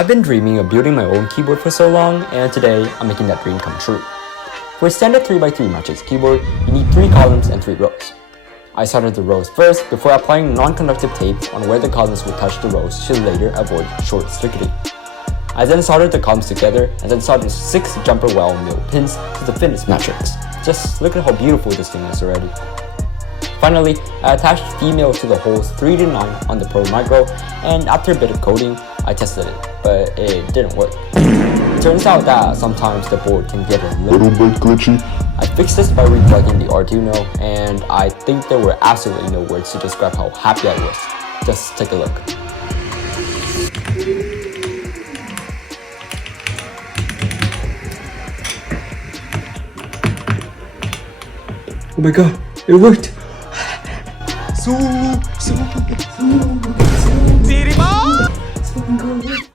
I've been dreaming of building my own keyboard for so long, and today I'm making that dream come true. For a standard 3x3 matrix keyboard, you need 3 columns and 3 rows. I soldered the rows first before applying non-conductive tape on where the columns would touch the rows to later avoid short-circuiting. I then soldered the columns together and then soldered 6 jumper well milled pins to the finished matrix. Just look at how beautiful this thing is already. Finally, I attached female to the holes 3 to 9 on the Pro Micro, and after a bit of coding, I tested it, but it didn't work. It turns out that sometimes the board can get a little bit glitchy. I fixed this by replugging the Arduino, and I think there were absolutely no words to describe how happy I was. Just take a look. Oh my god, it worked! So